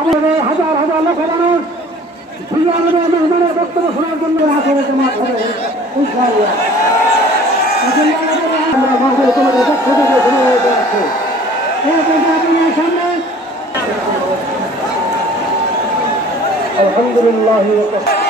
আমাদের হাজার হাজার লক্ষ মানুষ আমাদের বক্তব্য শোনার জন্য আসলে জমা হবে ইনশাআল্লাহ আমরা মাঝে তোমাদের পক্ষ থেকে শুরু হয়ে যাচ্ছে আপনার সামনে আলহামদুলিল্লাহ এই জমিন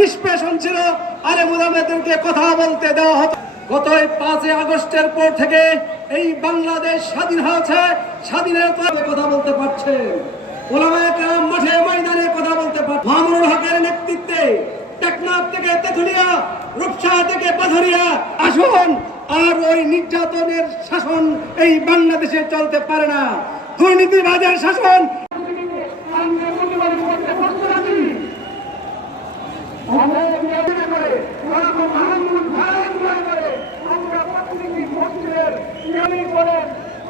নিষ্পেষণ ছিল আরে মুলামাদেরকে কথা বলতে দেওয়া হতো। গত এই পাঁচই আগস্টের পর থেকে এই বাংলাদেশ স্বাধীন হয়েছে স্বাধীনতার কথা বলতে পারছে। নির্যাতনের শাসন এই বাংলাদেশে চলতে পারে না। দুর্নীতিবাজের শাসন আমরা প্রতিবাদ করতে পারছি না আমরা বিরোধিতা করে ওরকম মাহমুদ ভারত করে আমরা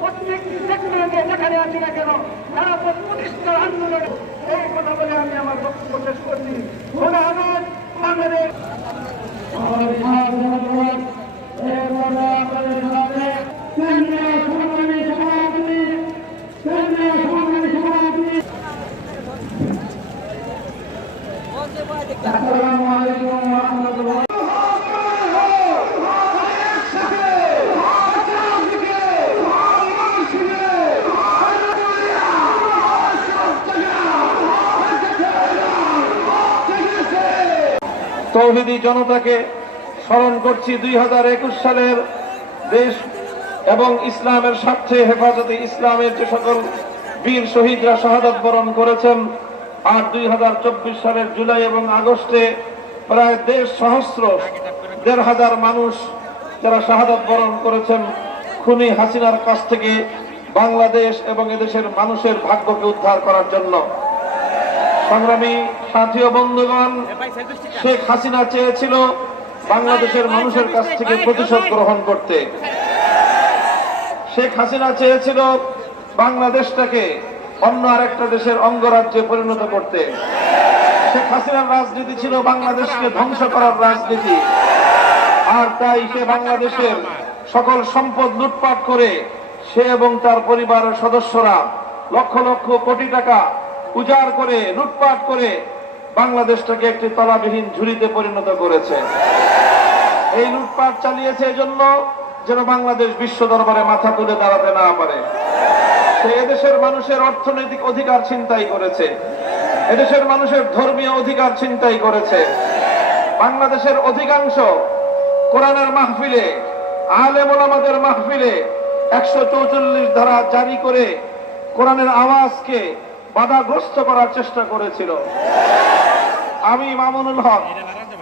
প্রত্যেকটি সেক্টরে যেখানে আছি না কেন তারা প্রতিষ্ঠা আন্দোলনে এই কথা বলে আমি আমার বক্তব্য শেষ করছি খোদা হাফেজ তৌহিদি জনতাকে স্মরণ করছি দুই হাজার একুশ সালের দেশ এবং ইসলামের স্বার্থে হেফাজতে ইসলামের যে সকল বীর শহীদরা শাহাদাত বরণ করেছেন আর দুই হাজার চব্বিশ সালের জুলাই এবং আগস্টে প্রায় দেড় সহস্র, দেড় হাজার মানুষ যারা শাহাদাত বরণ করেছেন, খুনি হাসিনার কাছ থেকে বাংলাদেশ এবং এদেশের মানুষের ভাগ্যকে উদ্ধার করার জন্য। সংগ্রামী সাথী বন্ধুগণ, শেখ হাসিনা চেয়েছিল বাংলাদেশের মানুষের কাছ থেকে প্রতিশোধ গ্রহণ করতে। শেখ হাসিনা চেয়েছিল বাংলাদেশটাকে অন্য আরেকটা দেশের অঙ্গরাজ্যে পরিণত করতে। শেখ হাসিনার রাজনীতি ছিল বাংলাদেশকে ধ্বংস করার রাজনীতি। আর তাই সে বাংলাদেশের সকল সম্পদ লুটপাট করে সে এবং তার পরিবারের সদস্যরা লক্ষ লক্ষ কোটি টাকা উজাড় করে, লুটপাট করে বাংলাদেশটাকে একটি তলাবিহীন ঝুড়িতে পরিণত করেছে। এই লুটপাট চালিয়েছে এজন্য যেন বাংলাদেশ বিশ্ব দরবারে মাথা তুলে দাঁড়াতে না পারে। এদেশের মানুষের অর্থনৈতিক অধিকার ছিনতাই করেছে, এদেশের মানুষের ধর্মীয় অধিকার ছিনতাই করেছে। বাংলাদেশের অধিকাংশ কোরআনের মাহফিলে, আলেম ওলামাদের মাহফিলে একশো চৌচল্লিশ ধারা জারি করে কোরআনের আওয়াজকে বাধাগ্রস্ত করার চেষ্টা করেছিল। আমি মামুনুল হক,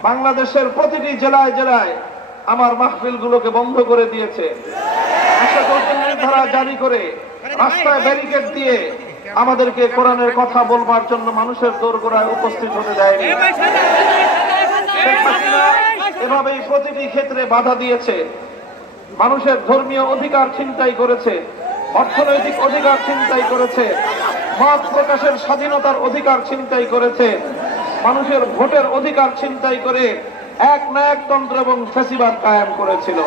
বাংলাদেশের প্রতিটি জেলায় জেলায় আমার মাহফিল গুলোকে বন্ধ করে দিয়েছে। জারি করে রাস্তায় ব্যারিকেড দিয়ে আমাদেরকে কোরআনের কথা বলবার জন্য মানুষের দোরগোড়ায় উপস্থিত হতে দেয়নি। এভাবেই প্রতিটি ক্ষেত্রে বাধা দিয়েছে। মানুষের ধর্মীয় অধিকার ছিনতাই করেছে, অর্থনৈতিক অধিকার ছিনতাই করেছে, মত প্রকাশের স্বাধীনতার অধিকার ছিনতাই করেছে, মানুষের ভোটের অধিকার ছিনতাই করে এক নায়কতন্ত্র এবং ফেসিবাদ কায়েম করেছিল।